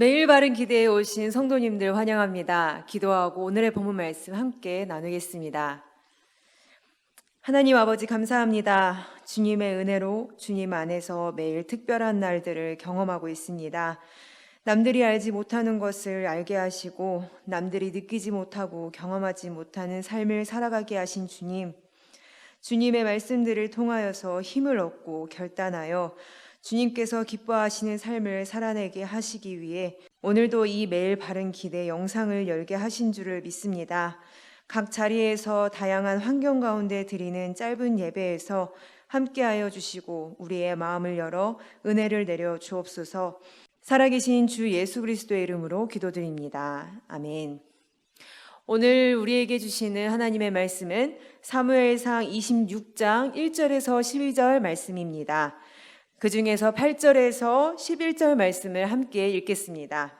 매일 바른 기대에 오신 성도님들 환영합니다. 기도하고 오늘의 본문 말씀 함께 나누겠습니다. 하나님 아버지 감사합니다. 주님의 은혜로 주님 안에서 매일 특별한 날들을 경험하고 있습니다. 남들이 알지 못하는 것을 알게 하시고 남들이 느끼지 못하고 경험하지 못하는 삶을 살아가게 하신 주님, 주님의 말씀들을 통하여서 힘을 얻고 결단하여 주님께서 기뻐하시는 삶을 살아내게 하시기 위해 오늘도 이 매일 바른 기대 영상을 열게 하신 줄을 믿습니다. 각 자리에서 다양한 환경 가운데 드리는 짧은 예배에서 함께하여 주시고 우리의 마음을 열어 은혜를 내려 주옵소서. 살아계신 주 예수 그리스도의 이름으로 기도드립니다. 아멘. 오늘 우리에게 주시는 하나님의 말씀은 사무엘상 26장 1절에서 12절 말씀입니다. 그 중에서 8절에서 11절 말씀을 함께 읽겠습니다.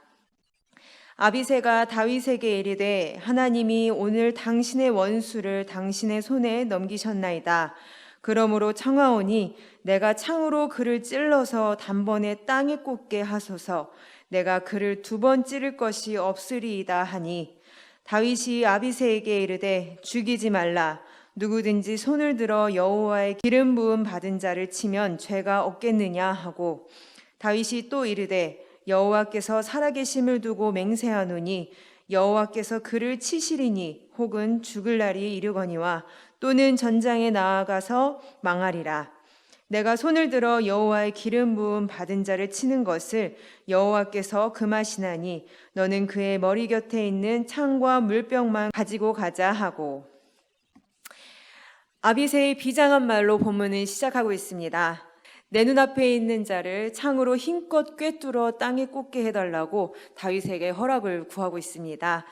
아비새가 다윗에게 이르되 하나님이 오늘 당신의 원수를 당신의 손에 넘기셨나이다. 그러므로 청하오니 내가 창으로 그를 찔러서 단번에 땅에 꽂게 하소서. 내가 그를 2번 찌를 것이 없으리이다 하니 다윗이 아비새에게 이르되 죽이지 말라. 누구든지 손을 들어 여호와의 기름 부음 받은 자를 치면 죄가 없겠느냐 하고 다윗이 또 이르되 여호와께서 살아계심을 두고 맹세하노니 여호와께서 그를 치시리니 혹은 죽을 날이 이르거니와 또는 전장에 나아가서 망하리라. 내가 손을 들어 여호와의 기름 부음 받은 자를 치는 것을 여호와께서 금하시나니 너는 그의 머리 곁에 있는 창과 물병만 가지고 가자 하고. 아비새의 비장한 말로 본문은 시작하고 있습니다. 내 눈앞에 있는 자를 창으로 힘껏 꿰뚫어 땅에 꽂게 해달라고 다윗에게 허락을 구하고 있습니다.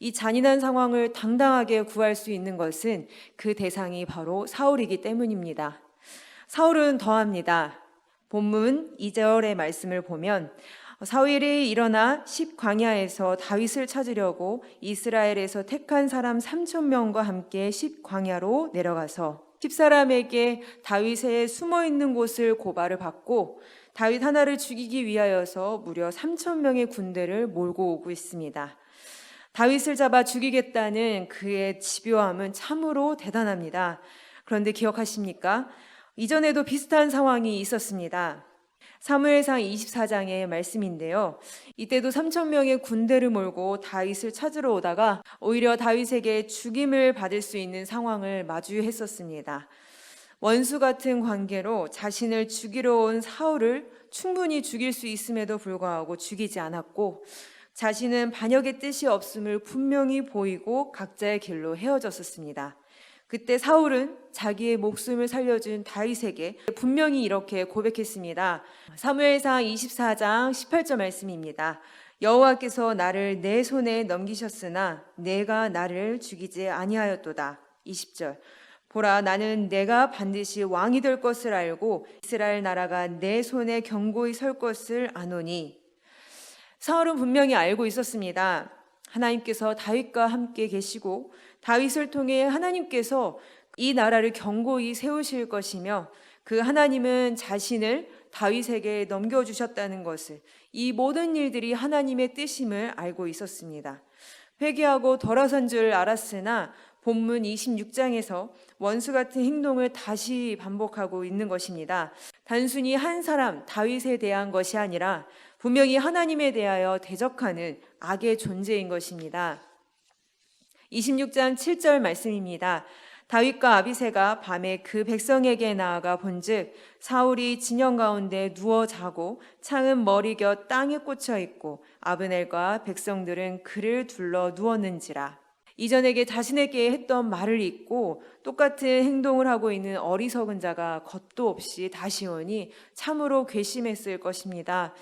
이 잔인한 상황을 당당하게 구할 수 있는 것은 그 대상이 바로 사울이기 때문입니다. 사울은 더합니다. 본문 2절의 말씀을 보면 사울이 일어나 십광야에서 다윗을 찾으려고 이스라엘에서 택한 사람 3,000명과 함께 십광야로 내려가서 10사람에게 다윗의 숨어있는 곳을 고발을 받고 다윗 하나를 죽이기 위하여서 무려 3,000명의 군대를 몰고 오고 있습니다. 다윗을 잡아 죽이겠다는 그의 집요함은 참으로 대단합니다. 그런데 기억하십니까? 이전에도 비슷한 상황이 있었습니다. 사무엘상 24장의 말씀인데요. 이때도 3,000명의 군대를 몰고 다윗을 찾으러 오다가 오히려 다윗에게 죽임을 받을 수 있는 상황을 마주했었습니다. 원수 같은 관계로 자신을 죽이러 온 사울을 충분히 죽일 수 있음에도 불구하고 죽이지 않았고 자신은 반역의 뜻이 없음을 분명히 보이고 각자의 길로 헤어졌었습니다. 그때 사울은 자기의 목숨을 살려준 다윗에게 분명히 이렇게 고백했습니다. 사무엘상 24장 18절 말씀입니다. 여호와께서 나를 내 손에 넘기셨으나 내가 나를 죽이지 아니하였도다. 20절 보라 나는 내가 반드시 왕이 될 것을 알고 이스라엘 나라가 내 손에 견고히 설 것을 아노니. 사울은 분명히 알고 있었습니다. 하나님께서 다윗과 함께 계시고 다윗을 통해 하나님께서 이 나라를 견고히 세우실 것이며 그 하나님은 자신을 다윗에게 넘겨주셨다는 것을, 이 모든 일들이 하나님의 뜻임을 알고 있었습니다. 회개하고 돌아선 줄 알았으나 본문 26장에서 원수 같은 행동을 다시 반복하고 있는 것입니다. 단순히 한 사람 다윗에 대한 것이 아니라 분명히 하나님에 대하여 대적하는 악의 존재인 것입니다. 26장 7절 말씀입니다. 다윗과 아비새가 밤에 그 백성에게 나아가 본즉 사울이 진영 가운데 누워 자고 창은 머리 곁 땅에 꽂혀 있고 아브넬과 백성들은 그를 둘러 누웠는지라. 이전에게 자신에게 했던 말을 잊고 똑같은 행동을 하고 있는 어리석은 자가 겁도 없이 다시 오니 참으로 괘씸했을 것입니다.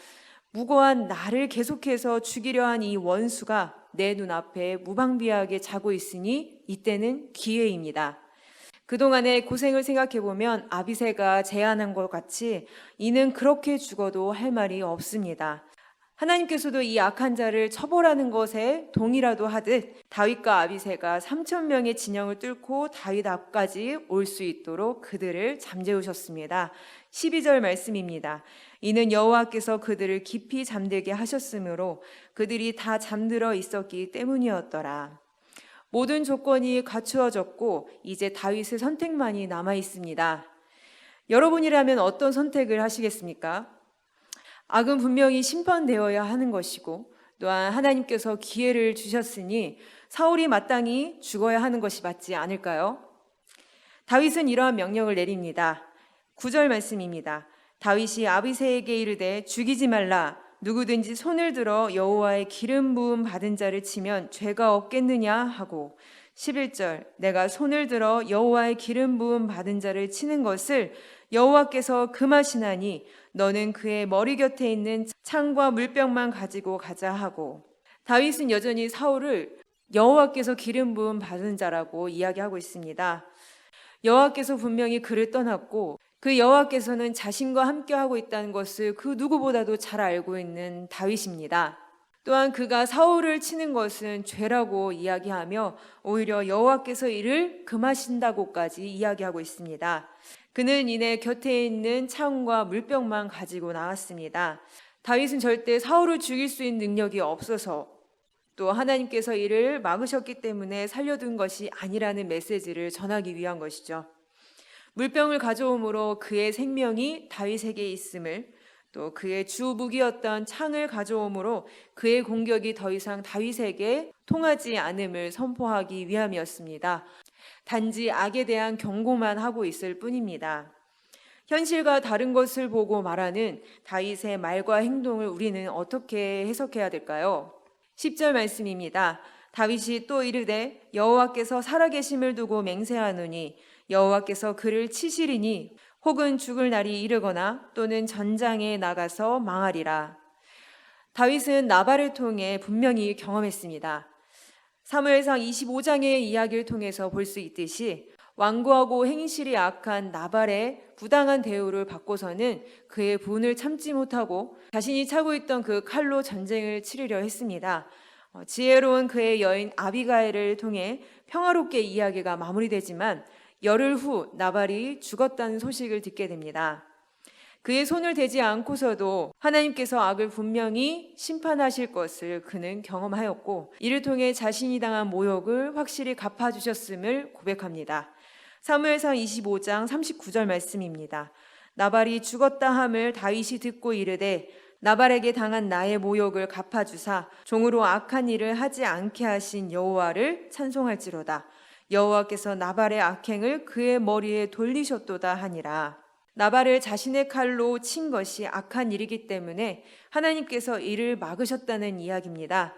무고한 나를 계속해서 죽이려 한 이 원수가 내 눈앞에 무방비하게 자고 있으니 이때는 기회입니다. 그동안의 고생을 생각해보면 아비새가 제안한 것 같이 이는 그렇게 죽어도 할 말이 없습니다. 하나님께서도 이 악한 자를 처벌하는 것에 동의라도 하듯 다윗과 아비새가 3천 명의 진영을 뚫고 다윗 앞까지 올 수 있도록 그들을 잠재우셨습니다. 12절 말씀입니다. 이는 여호와께서 그들을 깊이 잠들게 하셨으므로 그들이 다 잠들어 있었기 때문이었더라. 모든 조건이 갖추어졌고 이제 다윗의 선택만이 남아 있습니다. 여러분이라면 어떤 선택을 하시겠습니까? 악은 분명히 심판되어야 하는 것이고 또한 하나님께서 기회를 주셨으니 사울이 마땅히 죽어야 하는 것이 맞지 않을까요? 다윗은 이러한 명령을 내립니다. 9절 말씀입니다. 다윗이 아비새에게 이르되 죽이지 말라. 누구든지 손을 들어 여호와의 기름 부음 받은 자를 치면 죄가 없겠느냐 하고 11절 내가 손을 들어 여호와의 기름 부음 받은 자를 치는 것을 여호와께서 금하시나니 너는 그의 머리 곁에 있는 창과 물병만 가지고 가자 하고 다윗은 여전히 사울을 여호와께서 기름 부음 받은 자라고 이야기하고 있습니다. 여호와께서 분명히 그를 떠났고 그 여호와께서는 자신과 함께하고 있다는 것을 그 누구보다도 잘 알고 있는 다윗입니다. 또한 그가 사울을 치는 것은 죄라고 이야기하며 오히려 여호와께서 이를 금하신다고까지 이야기하고 있습니다. 그는 이내 곁에 있는 창과 물병만 가지고 나왔습니다. 다윗은 절대 사울을 죽일 수 있는 능력이 없어서 또 하나님께서 이를 막으셨기 때문에 살려둔 것이 아니라는 메시지를 전하기 위한 것이죠. 물병을 가져옴으로 그의 생명이 다윗에게 있음을 또 그의 주 무기였던 창을 가져옴으로 그의 공격이 더 이상 다윗에게 통하지 않음을 선포하기 위함이었습니다. 단지 악에 대한 경고만 하고 있을 뿐입니다. 현실과 다른 것을 보고 말하는 다윗의 말과 행동을 우리는 어떻게 해석해야 될까요? 10절 말씀입니다. 다윗이 또 이르되 여호와께서 살아계심을 두고 맹세하노니 여호와께서 그를 치시리니 혹은 죽을 날이 이르거나 또는 전장에 나가서 망하리라. 다윗은 나발을 통해 분명히 경험했습니다. 사무엘상 25장의 이야기를 통해서 볼 수 있듯이 완고하고 행실이 악한 나발의 부당한 대우를 받고서는 그의 분을 참지 못하고 자신이 차고 있던 그 칼로 전쟁을 치르려 했습니다. 지혜로운 그의 여인 아비가일을 통해 평화롭게 이야기가 마무리되지만 열흘 후 나발이 죽었다는 소식을 듣게 됩니다. 그의 손을 대지 않고서도 하나님께서 악을 분명히 심판하실 것을 그는 경험하였고 이를 통해 자신이 당한 모욕을 확실히 갚아주셨음을 고백합니다. 사무엘상 25장 39절 말씀입니다. 나발이 죽었다 함을 다윗이 듣고 이르되 나발에게 당한 나의 모욕을 갚아주사 종으로 악한 일을 하지 않게 하신 여호와를 찬송할지로다. 여호와께서 나발의 악행을 그의 머리에 돌리셨도다 하니라. 나발을 자신의 칼로 친 것이 악한 일이기 때문에 하나님께서 이를 막으셨다는 이야기입니다.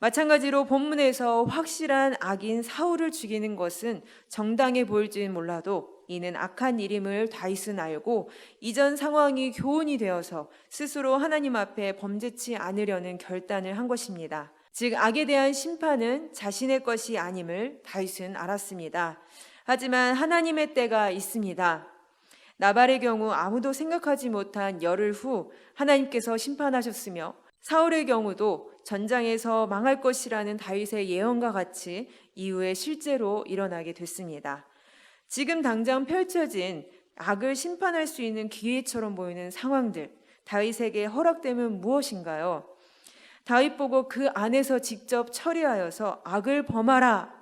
마찬가지로 본문에서 확실한 악인 사울을 죽이는 것은 정당해 보일지는 몰라도 이는 악한 일임을 다윗은 알고 이전 상황이 교훈이 되어서 스스로 하나님 앞에 범죄치 않으려는 결단을 한 것입니다. 즉 악에 대한 심판은 자신의 것이 아님을 다윗은 알았습니다. 하지만 하나님의 때가 있습니다. 나발의 경우 아무도 생각하지 못한 열흘 후 하나님께서 심판하셨으며 사울의 경우도 전장에서 망할 것이라는 다윗의 예언과 같이 이후에 실제로 일어나게 됐습니다. 지금 당장 펼쳐진 악을 심판할 수 있는 기회처럼 보이는 상황들, 다윗에게 허락되면 무엇인가요? 다윗 보고 그 안에서 직접 처리하여서 악을 범하라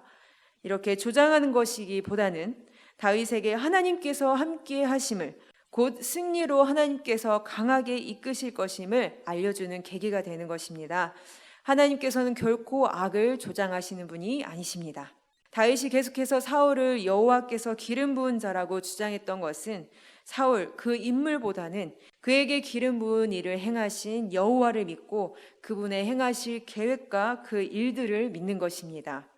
이렇게 조장하는 것이기보다는 다윗에게 하나님께서 함께 하심을 곧 승리로 하나님께서 강하게 이끄실 것임을 알려주는 계기가 되는 것입니다. 하나님께서는 결코 악을 조장하시는 분이 아니십니다. 다윗이 계속해서 사울을 여호와께서 기름 부은 자라고 주장했던 것은 사울 그 인물보다는 그에게 기름 부은 일을 행하신 여호와를 믿고 그분의 행하실 계획과 그 일들을 믿는 것입니다.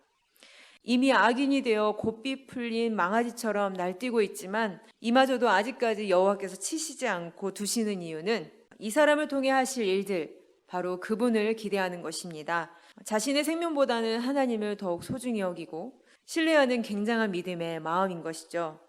이미 악인이 되어 곱비 풀린 망아지처럼 날뛰고 있지만 이마저도 아직까지 여호와께서 치시지 않고 두시는 이유는 이 사람을 통해 하실 일들, 바로 그분을 기대하는 것입니다. 자신의 생명보다는 하나님을 더욱 소중히 여기고 신뢰하는 굉장한 믿음의 마음인 것이죠.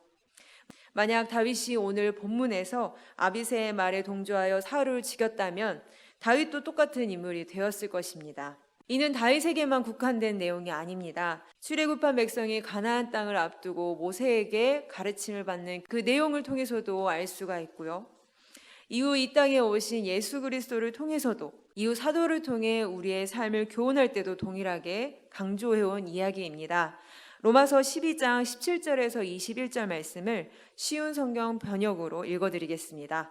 만약 다윗이 오늘 본문에서 아비새의 말에 동조하여 사울을 죽였다면 다윗도 똑같은 인물이 되었을 것입니다. 이는 다윗에게만 국한된 내용이 아닙니다. 출애굽한 백성이 가나안 땅을 앞두고 모세에게 가르침을 받는 그 내용을 통해서도 알 수가 있고요. 이후 이 땅에 오신 예수 그리스도를 통해서도, 이후 사도를 통해 우리의 삶을 교훈할 때도 동일하게 강조해온 이야기입니다. 로마서 12장 17절에서 21절 말씀을 쉬운 성경 번역으로 읽어드리겠습니다.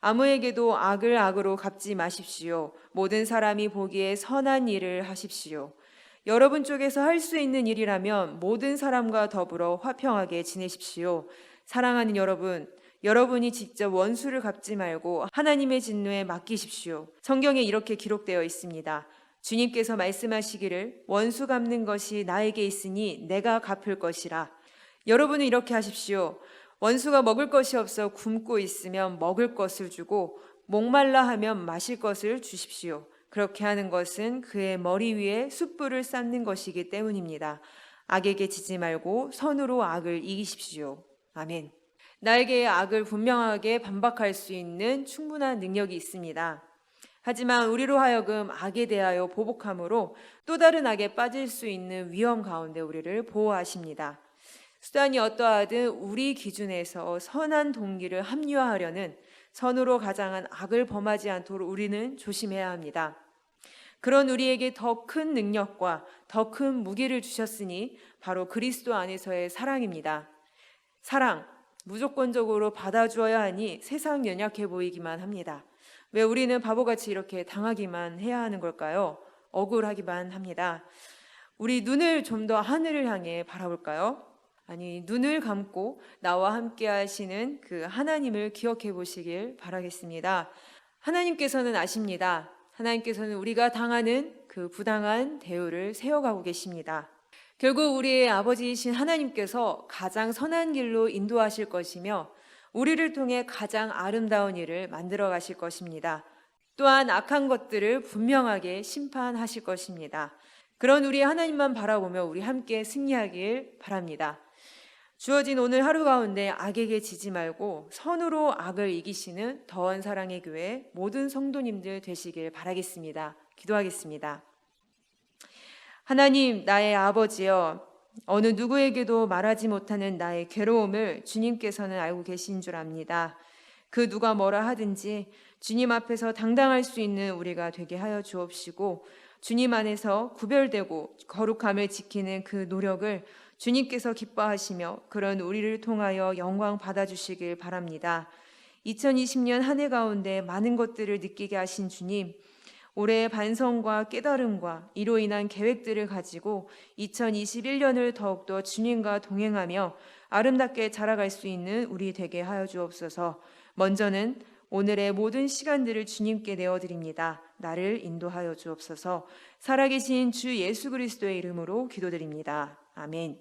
아무에게도 악을 악으로 갚지 마십시오. 모든 사람이 보기에 선한 일을 하십시오. 여러분 쪽에서 할 수 있는 일이라면 모든 사람과 더불어 화평하게 지내십시오. 사랑하는 여러분, 여러분이 직접 원수를 갚지 말고 하나님의 진노에 맡기십시오. 성경에 이렇게 기록되어 있습니다. 주님께서 말씀하시기를 원수 갚는 것이 나에게 있으니 내가 갚을 것이라. 여러분은 이렇게 하십시오. 원수가 먹을 것이 없어 굶고 있으면 먹을 것을 주고 목말라 하면 마실 것을 주십시오. 그렇게 하는 것은 그의 머리 위에 숯불을 쌓는 것이기 때문입니다. 악에게 지지 말고 선으로 악을 이기십시오. 아멘. 나에게 악을 분명하게 반박할 수 있는 충분한 능력이 있습니다. 하지만 우리로 하여금 악에 대하여 보복함으로 또 다른 악에 빠질 수 있는 위험 가운데 우리를 보호하십니다. 수단이 어떠하든 우리 기준에서 선한 동기를 합리화하려는 선으로 가장한 악을 범하지 않도록 우리는 조심해야 합니다. 그런 우리에게 더 큰 능력과 더 큰 무기를 주셨으니 바로 그리스도 안에서의 사랑입니다. 사랑, 무조건적으로 받아주어야 하니 세상 연약해 보이기만 합니다. 왜 우리는 바보같이 이렇게 당하기만 해야 하는 걸까요? 억울하기만 합니다. 우리 눈을 좀 더 하늘을 향해 바라볼까요? 아니, 눈을 감고 나와 함께 하시는 그 하나님을 기억해 보시길 바라겠습니다. 하나님께서는 아십니다. 하나님께서는 우리가 당하는 그 부당한 대우를 세워가고 계십니다. 결국 우리의 아버지이신 하나님께서 가장 선한 길로 인도하실 것이며 우리를 통해 가장 아름다운 일을 만들어 가실 것입니다. 또한 악한 것들을 분명하게 심판하실 것입니다. 그런 우리 하나님만 바라보며 우리 함께 승리하길 바랍니다. 주어진 오늘 하루 가운데 악에게 지지 말고 선으로 악을 이기시는 더한 사랑의 교회 모든 성도님들 되시길 바라겠습니다. 기도하겠습니다. 하나님, 나의 아버지여, 어느 누구에게도 말하지 못하는 나의 괴로움을 주님께서는 알고 계신 줄 압니다. 그 누가 뭐라 하든지 주님 앞에서 당당할 수 있는 우리가 되게 하여 주옵시고 주님 안에서 구별되고 거룩함을 지키는 그 노력을 주님께서 기뻐하시며 그런 우리를 통하여 영광 받아주시길 바랍니다. 2020년 한 해 가운데 많은 것들을 느끼게 하신 주님, 올해의 반성과 깨달음과 이로 인한 계획들을 가지고 2021년을 더욱더 주님과 동행하며 아름답게 자라갈 수 있는 우리 되게 하여 주옵소서. 먼저는 오늘의 모든 시간들을 주님께 내어드립니다. 나를 인도하여 주옵소서. 살아계신 주 예수 그리스도의 이름으로 기도드립니다. 아멘.